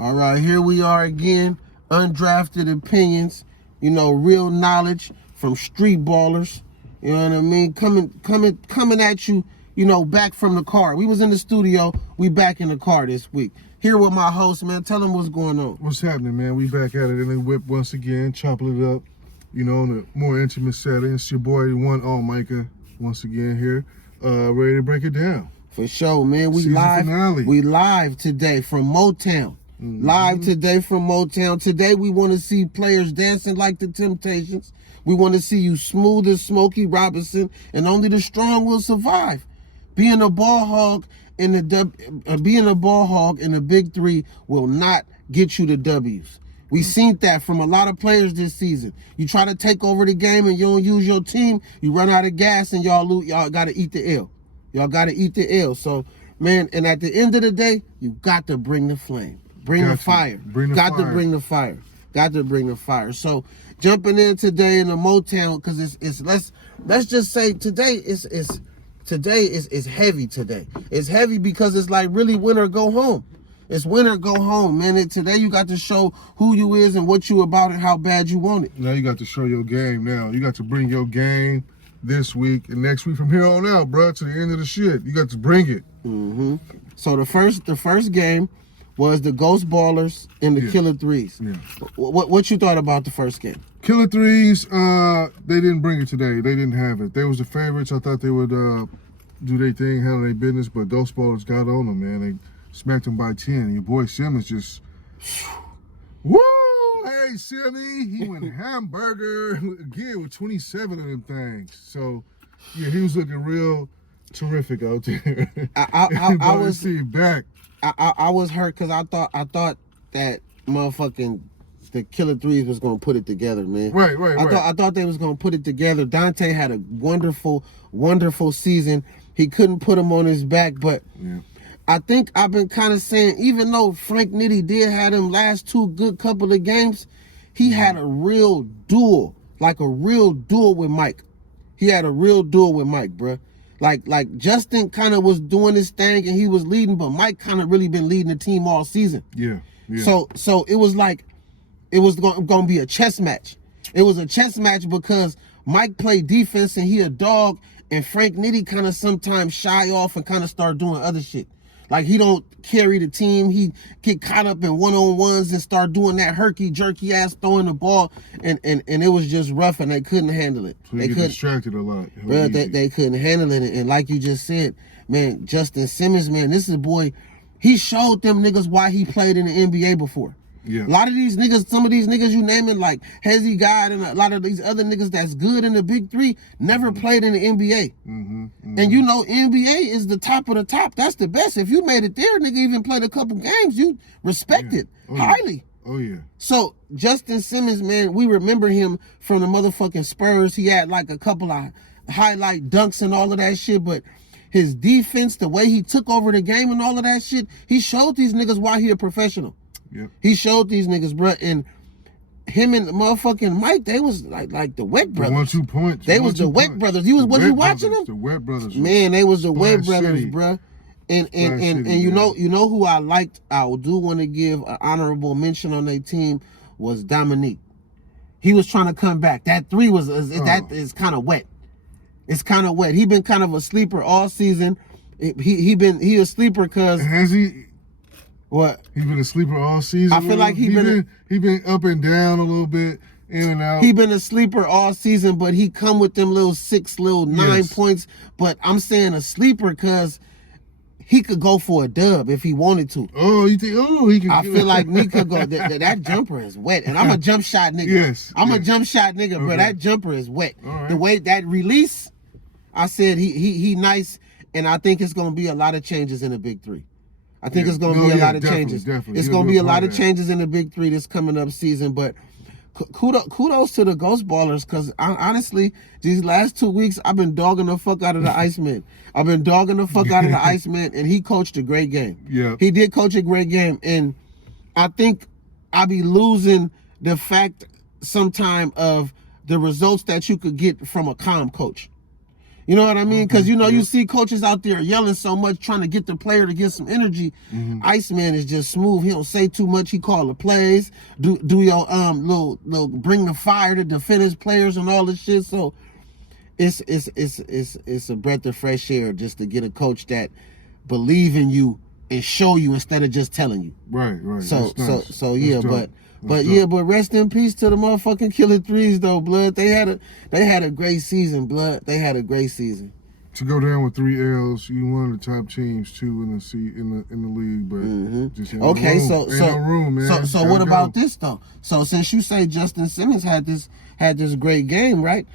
All right, here we are again. Undrafted opinions, real knowledge from street ballers. You know what I mean? Coming at you, back from the car. We was in the studio. We back in the car this week. Here with my host, man. Tell them what's going on. What's happening, man? We back at it in the whip once again, chopping it up, in a more intimate setting. It's your boy, one Micah, once again here, ready to break it down. For sure, man. We Season live. finale. We live today from Motown. Live today from Motown. Today we want to see players dancing like the Temptations. We want to see you smooth as Smokey Robinson, and only the strong will survive. Being a ball hog in the Big Three will not get you the W's. We seen that from a lot of players this season. You try to take over the game and you don't use your team, you run out of gas and y'all got to eat the L. Y'all got to eat the L. So, man, and at the end of the day, you got to bring the flame. Bring the fire. Got to bring the fire. Got to bring the fire. So, jumping in today in the Motown, because it's let's just say today is heavy today. It's heavy because it's like really win or go home. It's win or go home, man. Today you got to show who you is and what you about and how bad you want it. Now you got to show your game now. You got to bring your game this week and next week from here on out, bro, to the end of the shit. You got to bring it. So the first game was the Ghost Ballers and the Killer Threes. Yeah. What you thought about the first game? Killer Threes, they didn't bring it today. They didn't have it. They was the favorites. I thought they would do their thing, handle their business, but Ghost Ballers got on them, man. They smacked them by 10. Your boy Simmons just, woo! Hey, Simmy, he went hamburger again with 27 of them things. So, yeah, he was looking real terrific out there. I was see back. I was hurt because I thought that motherfucking the Killer Threes was gonna put it together, man. Right. I thought they was gonna put it together. Dante had a wonderful season. He couldn't put him on his back, but I think I've been kind of saying, even though Frank Nitty did have them last two good couple of games, he had a real duel, with Mike. He had a real duel with Mike, bruh. Like Justin kind of was doing his thing and he was leading, but Mike kind of really been leading the team all season. Yeah. So it was like, it was going to be a chess match. It was a chess match because Mike played defense and he a dog, and Frank Nitty kind of sometimes shy off and kind of start doing other shit. Like he don't carry the team. He get caught up in one-on-ones and start doing that herky-jerky ass throwing the ball, and it was just rough and they couldn't handle it. So they get distracted a lot. Bro, they couldn't handle it. And like you just said, man, Justin Simmons, man, this is a boy. He showed them niggas why he played in the NBA before. Yeah. A lot of these niggas, some of these niggas you naming like Hezzy God and a lot of these other niggas that's good in the Big Three never played in the NBA. And NBA is the top of the top. That's the best. If you made it there, nigga, even played a couple games, you respect it highly. Oh, yeah. So Justin Simmons, man, we remember him from the motherfucking Spurs. He had like a couple of highlight dunks and all of that shit, but his defense, the way he took over the game and all of that shit, he showed these niggas why he a professional. Yeah. He showed these niggas, bro, and him and motherfucking Mike, they was like the Wet Brothers. 1-2 points. They was the Wet Brothers. Was you watching them? The Wet Brothers. Man, they was the Wet Brothers, City. bro. And you know who I liked. I do want to give an honorable mention on their team was Dominique. He was trying to come back. That three that is kind of wet. It's kind of wet. He been kind of a sleeper all season. He a sleeper because has he? What? He been a sleeper all season. I feel like he been up and down a little bit, in and out. He been a sleeper all season, but he come with them little 9 points. But I'm saying a sleeper because he could go for a dub if he wanted to. Oh, you think? Oh, he can. I feel like Nick could go. That jumper is wet, and I'm a jump shot nigga. Yes, I'm a jump shot nigga, okay. But that jumper is wet. Right. The way that release, I said he nice, and I think it's gonna be a lot of changes in the Big Three. I think it's going to be a lot of changes. Definitely. It's going to be a lot of changes in the Big Three this coming up season. But kudos to the Ghost Ballers, because honestly, these last 2 weeks, I've been dogging the fuck out of the Iceman. I've been dogging the fuck out of the Iceman, and he coached a great game. Yeah. He did coach a great game. And I think I be losing the fact sometime of the results that you could get from a calm coach. You know what I mean? Because, you know, yeah. you see coaches out there yelling so much, trying to get the player to get some energy. Iceman is just smooth. He don't say too much. He call the plays, do your little bring the fire to defend his players and all this shit. So it's a breath of fresh air just to get a coach that believe in you and show you instead of just telling you. Right. So That's so nice. yeah, but rest in peace to the motherfucking Killer Threes though, blood. They had a great season, blood. They had a great season. To go down with 3 L's, you one of the top teams too in the league, but just ain't Okay, no room. Ain't no room, man. So what about this though? So since you say Justin Simmons had this great game, right?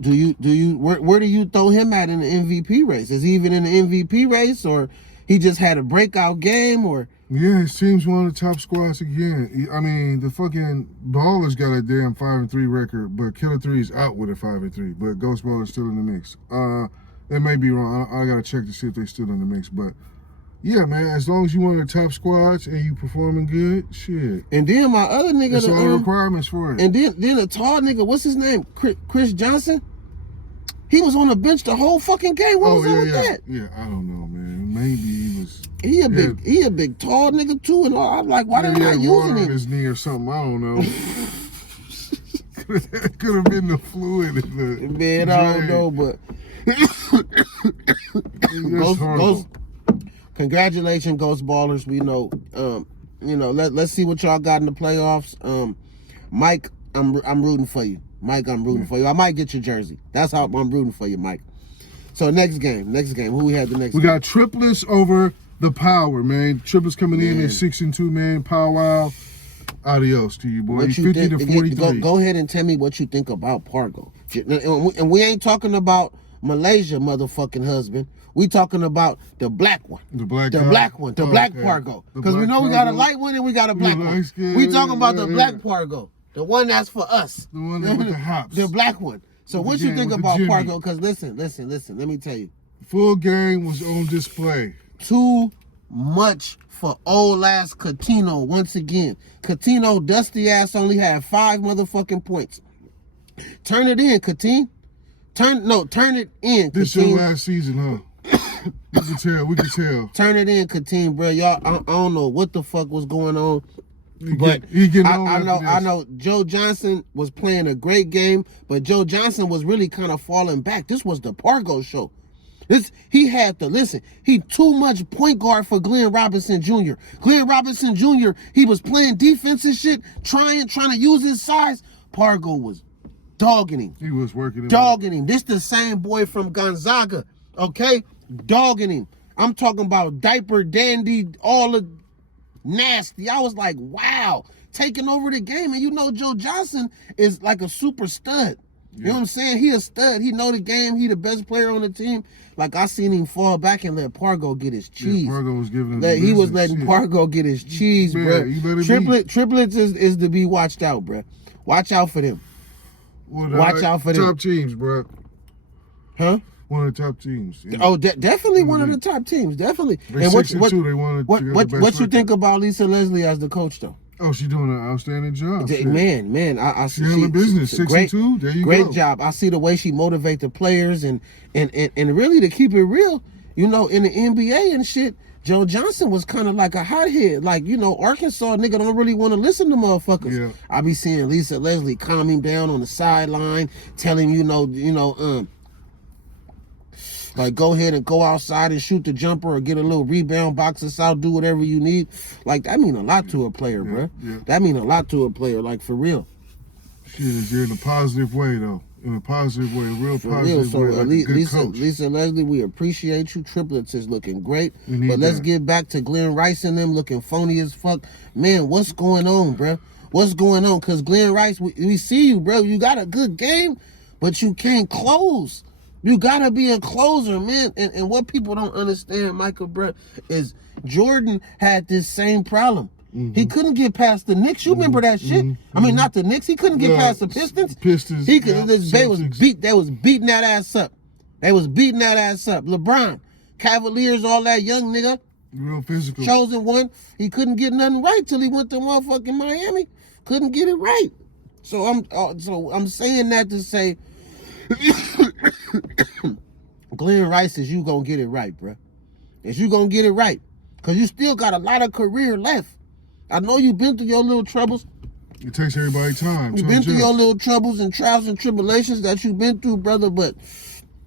Do you where do you throw him at in the MVP race? Is he even in the MVP race, or he just had a breakout game, or? Yeah, his team's one of the top squads again. I mean, the fucking Ballers got a damn 5-3 record, but Killer Three's out with a 5-3. But Ghost Baller's still in the mix. It may be wrong. I gotta check to see if they still in the mix. But yeah, man, as long as you one of the top squads and you performing good, shit. And then my other nigga, that's all the requirements for it. And then a tall nigga, what's his name? Chris Johnson. He was on the bench the whole fucking game. What was up with that? Yeah, I don't know, man. Maybe he was. He a big tall nigga too, and all. I'm like, why they not using him? His knee or something. I don't know. Could have been the fluid. Man, I don't know, but Ghost. Congratulations, Ghost Ballers. We know. Let's see what y'all got in the playoffs. Mike, I'm rooting for you. Mike, I'm rooting for you. I might get your jersey. That's how I'm rooting for you, Mike. So next game. Who we have the next game? We got triplets over the Power, man. Triplets coming in at 6-2, man. Powwow. Adios to you, boy. What you 50 think, to 43. Go ahead and tell me what you think about Pargo. And we ain't talking about Malaysia, motherfucking husband. We talking about the black one. The black one. The black Pargo. Because we know we got a light one and we got a black one. We talking about the black Pargo. The one that's for us. The one with the hops. The black one. So what you think about Pargo? Because listen. Let me tell you. Full game was on display. Too much for old ass Coutinho once again. Coutinho, dusty ass, only had 5 motherfucking points. Turn it in, Coutinho. Turn it in, Coutinho. This your last season, huh? We can tell. Turn it in, Coutinho, bro. Y'all, I don't know what the fuck was going on. But I know Joe Johnson was playing a great game, but Joe Johnson was really kind of falling back. This was the Pargo show. He too much point guard for Glenn Robinson Jr. Glenn Robinson Jr., he was playing defense and shit, trying to use his size. Pargo was dogging him. He was working him. This the same boy from Gonzaga, okay? Dogging him. I'm talking about diaper dandy, all the nasty. I was like, wow, taking over the game. And you know Joe Johnson is like a super stud. You know what I'm saying? He a stud. He know the game. He the best player on the team. Like, I seen him fall back and let Pargo get his cheese. Yeah, Pargo was giving him He was letting Pargo get his cheese, bro. Triplets is to be watched out, bro. Watch out for them. Watch out for them. Top teams, bro. Huh? One of the top teams. Yeah. Oh, definitely one of the top teams. Definitely. They 6-2. They wanted what you think about Lisa Leslie as the coach, though? Oh, she's doing an outstanding job. Man, I see. She's in the business. 6-2. There you go. Great job. I see the way she motivates the players and really, to keep it real, you know, in the NBA and shit, Joe Johnson was kind of like a hothead. Like, you know, Arkansas nigga don't really want to listen to motherfuckers. Yeah. I be seeing Lisa Leslie calm him down on the sideline, telling him, like, go ahead and go outside and shoot the jumper or get a little rebound, box us out, do whatever you need. Like, that mean a lot to a player, bro. Yeah. That mean a lot to a player, like, for real. Shit is in a positive way, though. In a positive way, a real positive way. So, like Lisa Leslie, we appreciate you. Triplets is looking great. But let's get back to Glenn Rice and them looking phony as fuck. Man, what's going on, bro? What's going on? Because Glenn Rice, we see you, bro. You got a good game, but you can't close. You gotta be a closer, man. And what people don't understand, Michael, bro, is Jordan had this same problem. He couldn't get past the Knicks. You remember that shit? I mean, not the Knicks. He couldn't get past the Pistons. They was beating that ass up. They was beating that ass up. LeBron, Cavaliers, all that young nigga. Real physical. Chosen one. He couldn't get nothing right till he went to motherfucking Miami. Couldn't get it right. So I'm saying that to say, Glenn Rice is you gonna get it right, bruh. Is you gonna get it right. Because you still got a lot of career left. I know you've been through your little troubles. It takes everybody time. You've been through your little troubles and trials and tribulations that you've been through, brother, but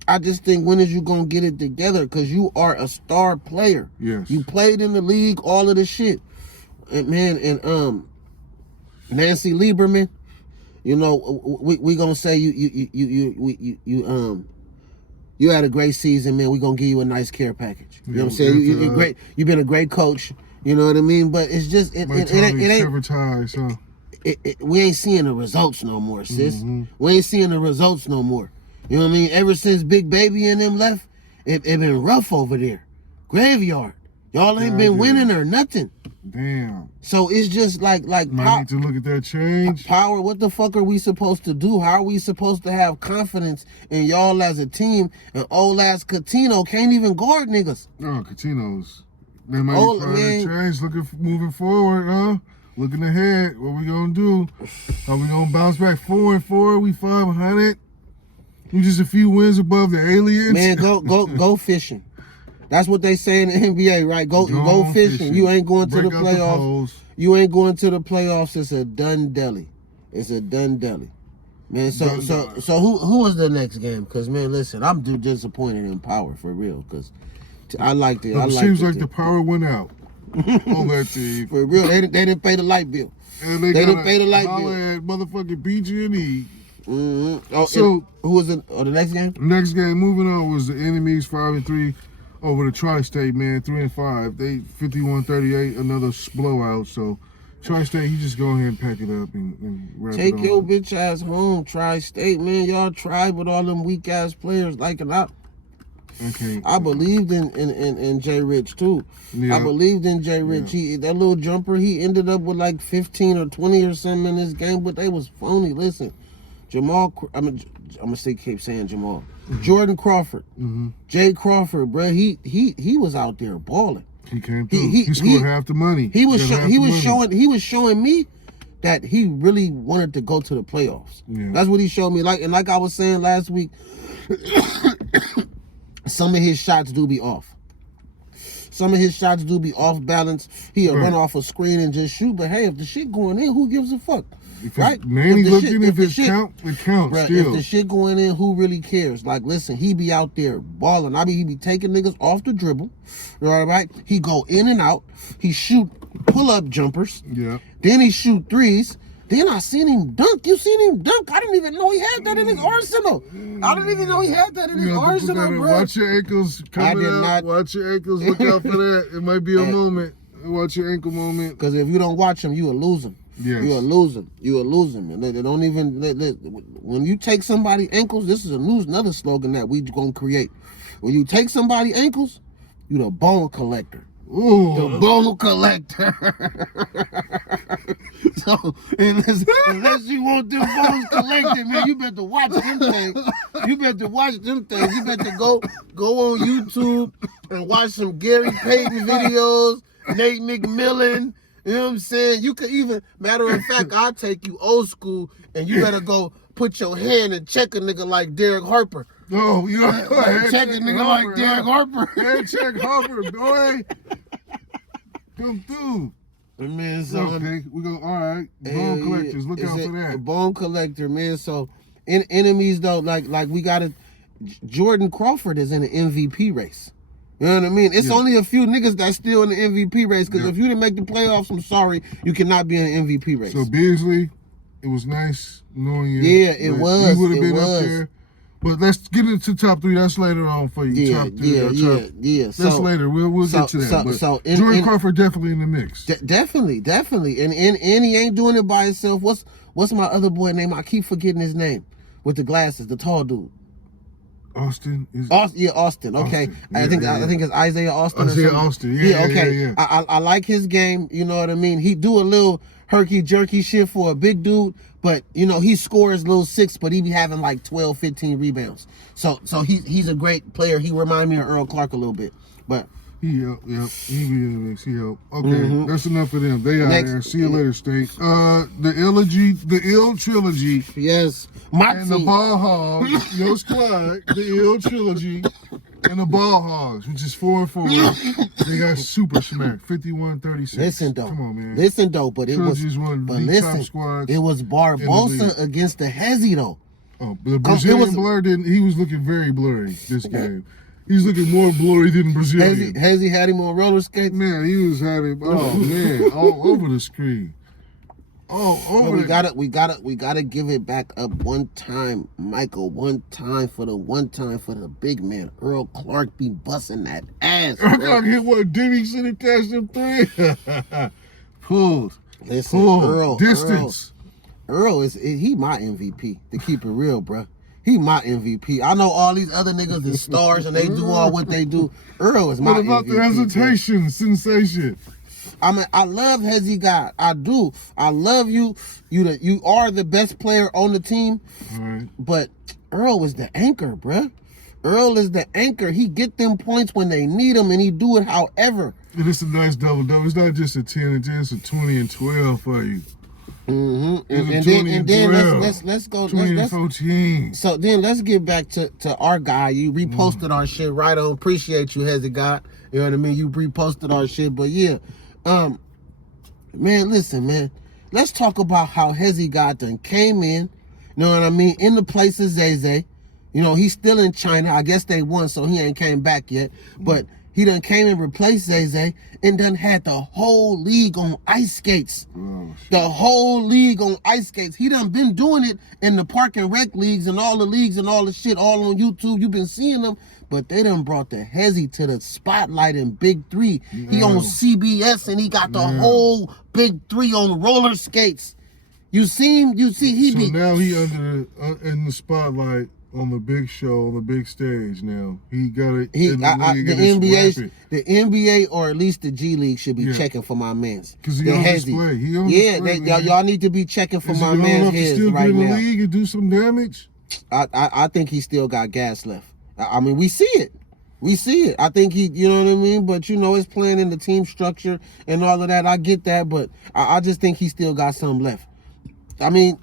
I just think when is you gonna get it together? Because you are a star player. Yes. You played in the league, all of the shit. And man, and Nancy Lieberman, you know, we gonna say you had a great season, man. We gonna give you a nice care package. You know what I'm saying? You're great. You've been a great coach. You know what I mean? But it's just it ain't. Ties, huh? We ain't seeing the results no more, sis. Mm-hmm. We ain't seeing the results no more. You know what I mean? Ever since Big Baby and them left, it been rough over there. Graveyard. Y'all ain't been winning or nothing. Damn. So it's just like might need to look at that change. Power, what the fuck are we supposed to do? How are we supposed to have confidence in y'all as a team? And old ass Coutinho can't even guard niggas. Oh, Coutinho's. They might be trying to change, moving forward, huh? Looking ahead, what we gonna do? Are we gonna bounce back 4-4? We 500? We just a few wins above the aliens? Man, go fishing. That's what they say in the NBA, right? Go fishing. You ain't going to the playoffs. You ain't going to the playoffs. It's a done deli. It's a done deli. Man, so who is the next game? Because, man, listen, I'm disappointed in Power for real. Because I liked it. It seems like the power went out on that team. For real, they didn't pay the light bill. And they didn't pay the light bill. At motherfucking BG&E. Mm-hmm. Oh, so who was it? Oh, the next game? Next game, moving on, was the enemies 5-3 over the Tri-State, man, 3-5. They 51-38, another blowout. So Tri-State, he just go ahead and pack it up and wrap it up. Take your bitch ass home, Tri-State, man. Y'all tried with all them weak ass players like an out. Okay. I believed in Jay Rich too. Yeah. I believed in Jay Rich. Yeah. That little jumper, he ended up with like 15 or 20 or something in this game, but they was phony. Listen, Jamal, I'm gonna keep saying Jamal. Mm-hmm. Jordan Crawford, Jay Crawford, bro. He was out there balling. He came through. He scored half the money. He was showing me that he really wanted to go to the playoffs. Yeah. That's what he showed me. Like I was saying last week. Some of his shots do be off. Some of his shots do be off balance. He'll run off a screen and just shoot. But hey, if the shit going in, who gives a fuck? Right? Man, if it counts, bruh, still. If the shit going in, who really cares? Like, listen, he be out there balling. He be taking niggas off the dribble. Right? He go in and out. He shoot pull-up jumpers. Yeah. Then he shoot threes. Then I seen him dunk. You seen him dunk? I didn't even know he had that in his arsenal. I didn't even know he had that in his arsenal, bro. Watch your ankles coming out. Watch your ankles. Look out for that. It might be a moment. Watch your ankle moment. Because if you don't watch him, you will lose him. Yes. You will lose him. You will lose him. And they don't even... when you take somebody ankles, this is another slogan that we going to create. When you take somebody ankles, you the bone collector. Ooh. The bone collector. So unless you want them bones collected, man, you better watch them things. You better go on YouTube and watch some Gary Payton videos, Nate McMillan. You know what I'm saying? You could even, matter of fact, I'll take you old school and you better go put your hand and check a nigga like Derek Harper. Oh, you know, check a nigga like Derek Harper. Hand check Harper, boy. Come through. Man, so okay, we go. All right, bone collectors. Look out for that. Bone collector, man. So, enemies though, like we got to. Jordan Crawford is in an MVP race. You know what I mean? It's only a few niggas that's still in the MVP race. Because if you didn't make the playoffs, I'm sorry, you cannot be in an MVP race. So Beasley, it was nice knowing you. Yeah, it was. You would have been up there. But let's get into top three. That's later on for you. Yeah. That's later. We'll get to that. Jordan Crawford definitely in the mix. Definitely. And he ain't doing it by himself. What's my other boy name? I keep forgetting his name. With the glasses, the tall dude. Austin. Austin. Okay. I think it's Isaiah Austin. Isaiah Austin. Yeah. I like his game. You know what I mean? He do a little herky jerky shit for a big dude, but you know he scores little 6, but he be having like 12, 15 rebounds. So he's a great player. He remind me of Earl Clark a little bit, but. He helped. He be in the mix. He helped. Okay, that's enough of them. They out there. See you later, State. The Ill Trilogy. Yes. My and team. the Ball Hog. Your squad. The Ill Trilogy. And the Ball Hogs, which is 4-4. They got super smacked, 51-36. Listen though, come on, man. Listen though, but it was. Trilogy's one of But the listen, top squads. it was in the Barbosa league. against the Hezzy though. Oh, the Brazilian blur didn't. He was looking very blurry this game. He was looking more blurry than Brazilian. Hezzy had him on roller skates. Man, he was having. Oh man, all over the screen. All over. We gotta give it back up one time, Michael. One time for the big man. Earl Clark be busting that ass. Earl Clark hit what? Diddy should have cashed him 3. Pulled. Listen, Pulled. Distance. Earl he my MVP. To keep it real, bruh. He my MVP. I know all these other niggas is stars and they do all what they do. Earl is my MVP. What about the hesitation, bro. Sensation? I mean, I love Hezzy God. I do. I love you. You are the best player on the team. All right. But Earl is the anchor, bruh. Earl is the anchor. He get them points when they need them, and he do it however. And it's a nice double-double. It's not just a 10 and 10, it's a 20 and 12 for you. Mm-hmm. And then let's go. 20 and 14. So then let's get back to our guy. You reposted our shit right on. Appreciate you, Hezzy God. You know what I mean? You reposted our shit. But yeah, man, listen, man. Let's talk about how Hezzy God done came in. You know what I mean? In the place of Zay. You know, he's still in China. I guess they won, so he ain't came back yet. But he done came and replaced Zay and done had the whole league on ice skates. Oh, the whole league on ice skates. He done been doing it in the park and rec leagues and all the leagues and all the shit all on YouTube. You've been seeing them. But they done brought the Hezzy to the spotlight in Big 3. Yeah. He on CBS and he got the whole Big 3 on roller skates. You see him? You see he so be... now he in the spotlight on the big show, on the big stage now. He got it in the NBA or at least the G League should be checking for my mans. Because he on display. He on display, y'all need to be checking for my man's heads right now. Still get in the league and do some damage? I think he still got gas left. I mean, we see it. I think he, you know what I mean? But, you know, it's playing in the team structure and all of that. I get that, but I just think he still got some left. I mean,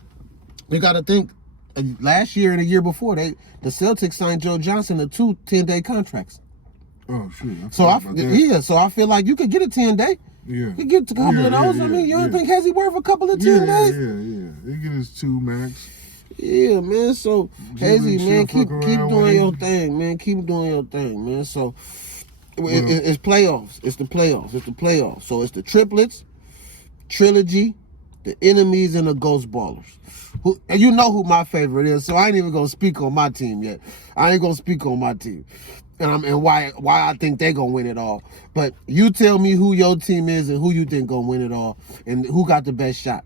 you got to think, last year and the year before, the Celtics signed Joe Johnson to 2 10-day contracts. Oh, shit. So I feel like you could get a 10-day. Yeah. You could get a couple of those. I mean, you don't think Hezzy worth a couple of 10 days? Yeah. He get his 2 max. Yeah, man. So Hezzy, man, keep doing your thing, man. Keep doing your thing, man. So it's playoffs. It's the playoffs. So it's the triplets, trilogy, the enemies, and the ghost ballers. And you know who my favorite is. So I ain't even gonna speak on my team yet. And why I think they gonna win it all. But you tell me who your team is and who you think gonna win it all, and who got the best shot,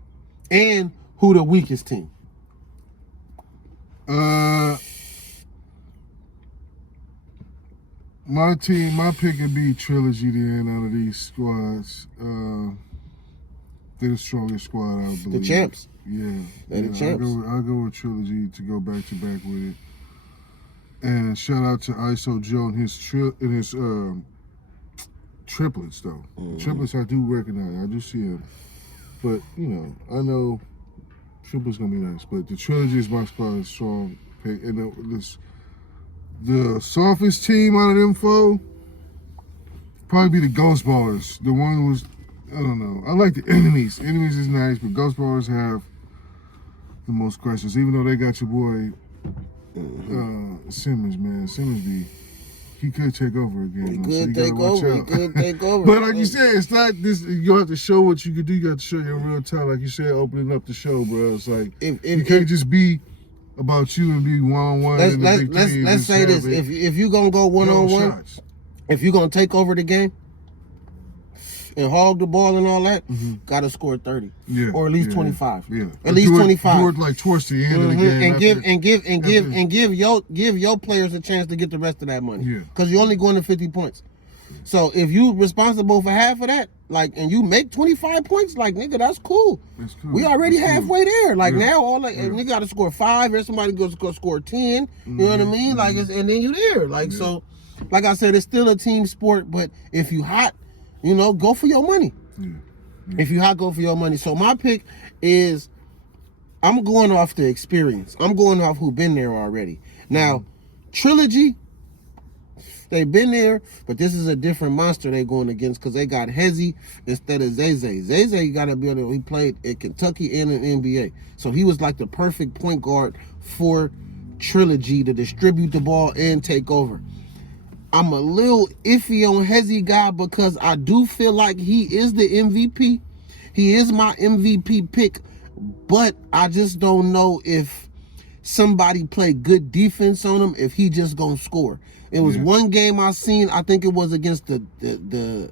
and who the weakest team. My pick would be Trilogy then out of these squads. They're the strongest squad, I believe. The champs. Yeah. They're the champs. I'll go with Trilogy to go back to back with it. And shout out to ISO Joe and his triplets though. Triplets I do recognize. I do see them. But, you know, I know triplets gonna be nice. But the Trilogy is my squad strong pick. And the softest team out of them four probably be the Ghost Ballers. The one was, I don't know. I like the enemies. Enemies is nice, but Ghost Ballers have the most questions. Even though they got your boy Simmons, man. He could take over again. He could take over. But like you said, it's not this. You have to show what you can do. You got to show your real talent. Like you said, opening up the show, bro. It's like you can't just be about you and be one-on-one. Let's say this: if you gonna go one-on-one, if you gonna take over the game and hog the ball and all that, gotta score 30, or at least 25. Yeah, at least 25. Do it like towards the end of the game, and give your players a chance to get the rest of that money. Yeah, because you're only going to 50 points. So if you responsible for half of that, like, and you make 25 points, like, nigga, that's cool. That's cool. We already halfway there. Like now, nigga got to score 5, or somebody goes to score 10. You know what I mean? Like, and then you there. Like so, like I said, it's still a team sport. But if you hot, you know, go for your money. If you hot, go for your money. So my pick is, I'm going off the experience. I'm going off who been there already. Now, Trilogy, They've been there, but this is a different monster they going against because they got Hezzy instead of Zay. Zay got to be able to, he played at Kentucky and in NBA. So he was like the perfect point guard for Trilogy to distribute the ball and take over. I'm a little iffy on Hezzy guy because I do feel like he is the MVP. He is my MVP pick, but I just don't know if somebody play good defense on him, if he just gonna score. It was one game I seen, I think it was against the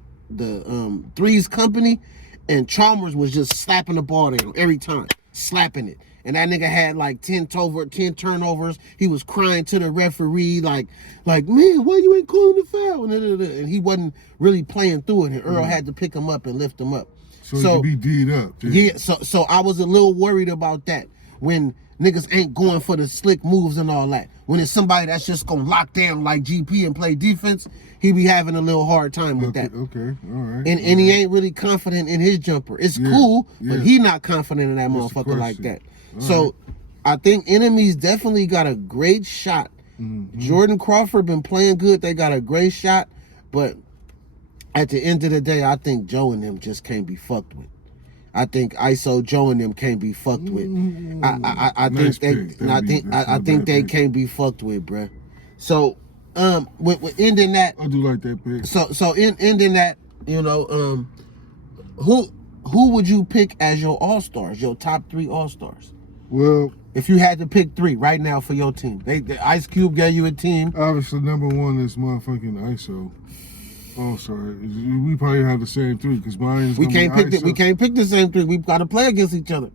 Threes Company, and Chalmers was just slapping the ball down every time, slapping it. And that nigga had like 10 turnovers. He was crying to the referee like, man, why you ain't calling the foul? And he wasn't really playing through it. And Earl had to pick him up and lift him up. So he could be D'd up. Yeah, so I was a little worried about that when niggas ain't going for the slick moves and all that. When it's somebody that's just gonna lock down like GP and play defense, he be having a little hard time with that. Okay, all right. And he ain't really confident in his jumper. It's cool, but he not confident in that motherfucker like that. So I think enemies definitely got a great shot. Jordan Crawford been playing good. They got a great shot, but at the end of the day, I think Joe and them just can't be fucked with. I think ISO Joe and them can't be fucked with. I think they can't be fucked with, bruh. So with ending that, I do like that pick. So in ending that, you know, who would you pick as your all-stars, your top 3 all-stars? Well, if you had to pick 3 right now for your team, the Ice Cube gave you a team. Obviously, number 1 is motherfucking ISO. Oh, sorry. We probably have the same 3 because mine is. We can't pick the same 3. We've got to play against each other.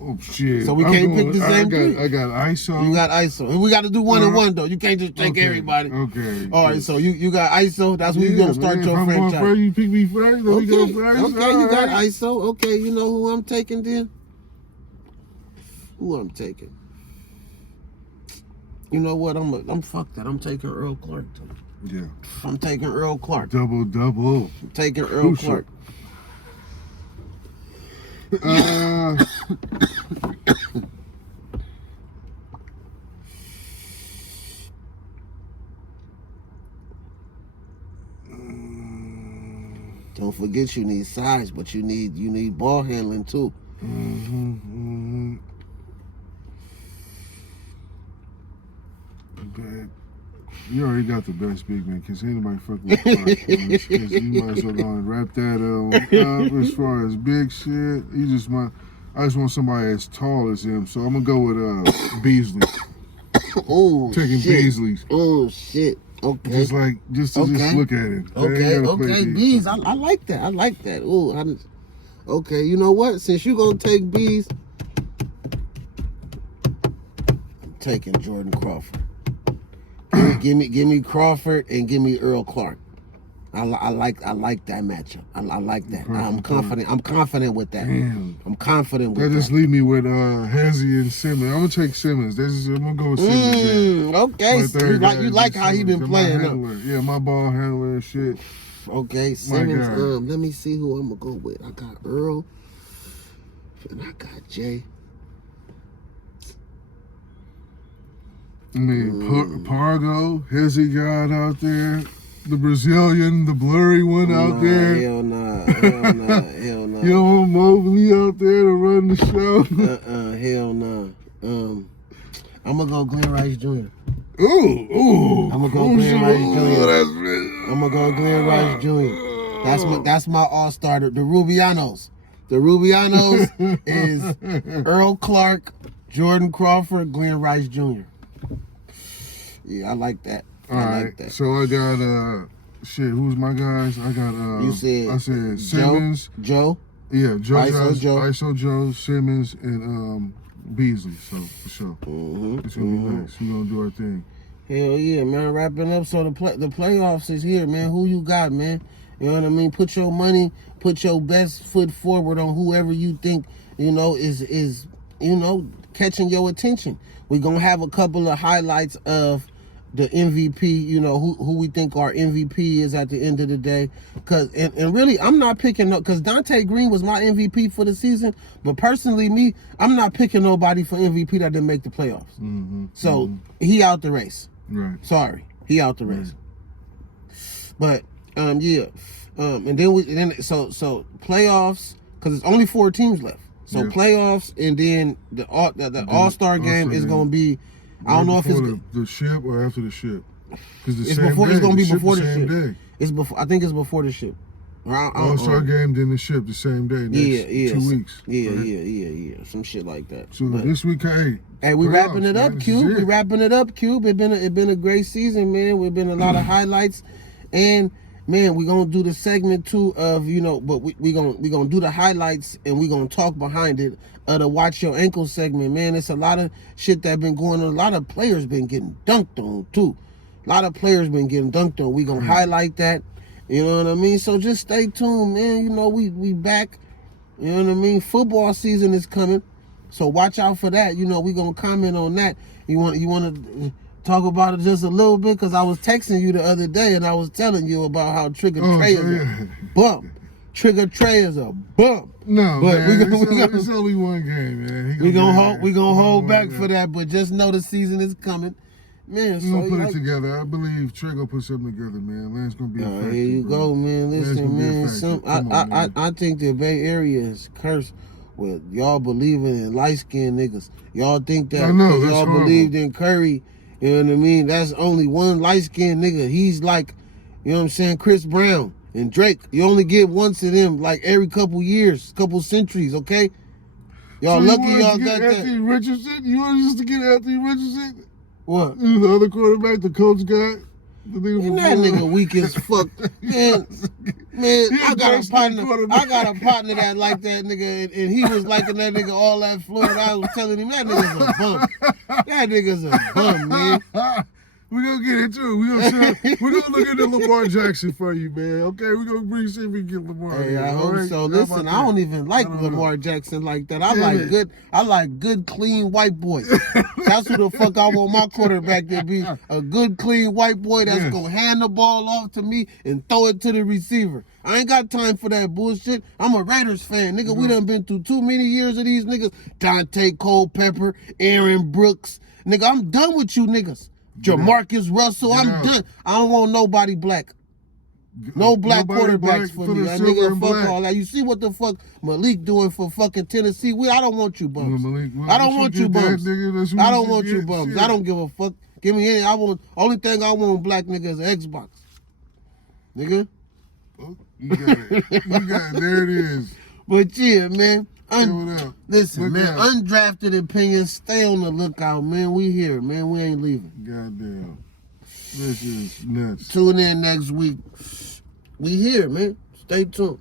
Oh shit! So we can't pick the same 3. I got ISO. You got ISO, and we got to do 1 and 1 though. You can't just take everybody. Okay. All right. So you got ISO. That's where you gonna start your franchise. First, you pick me first. Okay. You got ISO. Okay. You know who I'm taking then? Who I'm taking? You know what? I'm fuck that. I'm taking Earl Clark too. Yeah. I'm taking Earl Clark. Double. I'm taking Earl Clark. Don't forget you need size, but you need ball handling too. But you already got the best big man, because anybody fucking with Clark. Because you might as well go and wrap that up. As far as big shit, I just want somebody as tall as him, so I'm gonna go with Beasley. Oh, taking shit. Beasley's. Oh shit. Okay. Just look at him. Okay, Bees. I like that. I like that. Ooh, okay, you know what? Since you gonna take Bees, I'm taking Jordan Crawford. Give me Crawford and give me Earl Clark. I like that matchup. I like that. I'm confident with that. Damn. I'm confident with that. That just leave me with Hezzy and Simmons. I'm gonna take Simmons. I'm gonna go with Simmons. Okay. You like how he been playing. Yeah, my ball handler and shit. Okay, Simmons. Let me see who I'm gonna go with. I got Earl and I got Jay. I mean, Pargo, Hezzy got out there. The Brazilian, the blurry one out there. Hell nah. You don't want Mobley out there to run the show? Hell nah. I'm gonna go Glenn Rice Jr. Ooh. I'm gonna go Glenn Rice Jr. I'm gonna go Glenn Rice Jr. That's my all-star. The Rubianos. The Rubianos is Earl Clark, Jordan Crawford, Glenn Rice Jr. Yeah, I like that. Like that. So I got who's my guys? I said Simmons. Joe? Yeah, ISO Joe, Simmons, and Beasley. So for sure. It's gonna be nice. We're gonna do our thing. Hell yeah, man. Wrapping up. So the playoffs is here, man. Who you got, man? You know what I mean? Put your money, put your best foot forward on whoever you think, is catching your attention. We're gonna have a couple of highlights of the MVP, who we think our MVP is at the end of the day. And really, I'm not picking up, because Dante Green was my MVP for the season, but personally, I'm not picking nobody for MVP that didn't make the playoffs. So he out the race. Right. Sorry, he out the race. But yeah, and then so playoffs, because it's only 4 teams left. So Yeah. playoffs, and then the All-Star game is going to be. I don't know if it's the ship or after the ship. Because it's before. It's going to be before the ship. Day. It's before. I think it's before the ship. All-Star game, then the ship the same day. Next 2 weeks. Yeah. Some shit like that. So but, this week, hey, we wrapping it up, Cube. We wrapping it up, Cube. It been a great season, man. We've been a lot of highlights, and man, we gonna do the segment too of but we gonna do the highlights, and we gonna talk behind it of the Watch Your Ankle segment, man. It's a lot of shit that been going on. A lot of players been getting dunked on too. A lot of players been getting dunked on. We gonna highlight that. You know what I mean? So just stay tuned, man. We back. You know what I mean? Football season is coming. So watch out for that. We gonna comment on that. You want to talk about it just a little bit? Because I was texting you the other day and I was telling you about how Trigger Trey is a bump. Trigger Trey is a bump. No, but man, it's only one game, man. We gonna hold back for that, but just know the season is coming. Man, we're gonna put it together. I believe Trey gonna put something together, man. Man's gonna be effective. Here you go, man. Listen, man. I think the Bay Area is cursed with y'all believing in light-skinned niggas. Y'all think that y'all believed in Curry, you know what I mean? That's only one light-skinned nigga. He's like, you know what I'm saying, Chris Brown and Drake. You only get once of them like every couple years, couple centuries, okay? Y'all so lucky y'all got that. Anthony Richardson? You want us to get Anthony Richardson? What? The other quarterback, the coach guy? And that nigga weak as fuck. Man, I got a partner that like that nigga, and he was liking that nigga all that Florida. I was telling him that nigga's a bum. That nigga's a bum, man. We're gonna get into it. We're gonna look into Lamar Jackson for you, man. Okay, we're gonna see if we can get Lamar. Hey, I hope so. Listen, I don't even like Lamar Jackson like that. I like good, clean white boys. That's who the fuck I want my quarterback to be. A good, clean white boy that's gonna hand the ball off to me and throw it to the receiver. I ain't got time for that bullshit. I'm a Raiders fan, nigga. We done been through too many years of these niggas. Dante Culpepper, Aaron Brooks. Nigga, I'm done with you niggas. Jamarcus Russell, I'm done. I don't want nobody black. No black quarterbacks for me. That nigga, fuck all that. You see what the fuck Malik doing for fucking Tennessee? I don't want you bums. I don't want you bums. I don't want you bums. I don't give a fuck. Give me any. Only thing I want black nigga is an Xbox. Nigga. Oh, you got it. There it is. But yeah, man. Listen, man. Undrafted Opinions. Stay on the lookout, man. We here, man. We ain't leaving. Goddamn. This is nuts. Tune in next week. We here, man. Stay tuned.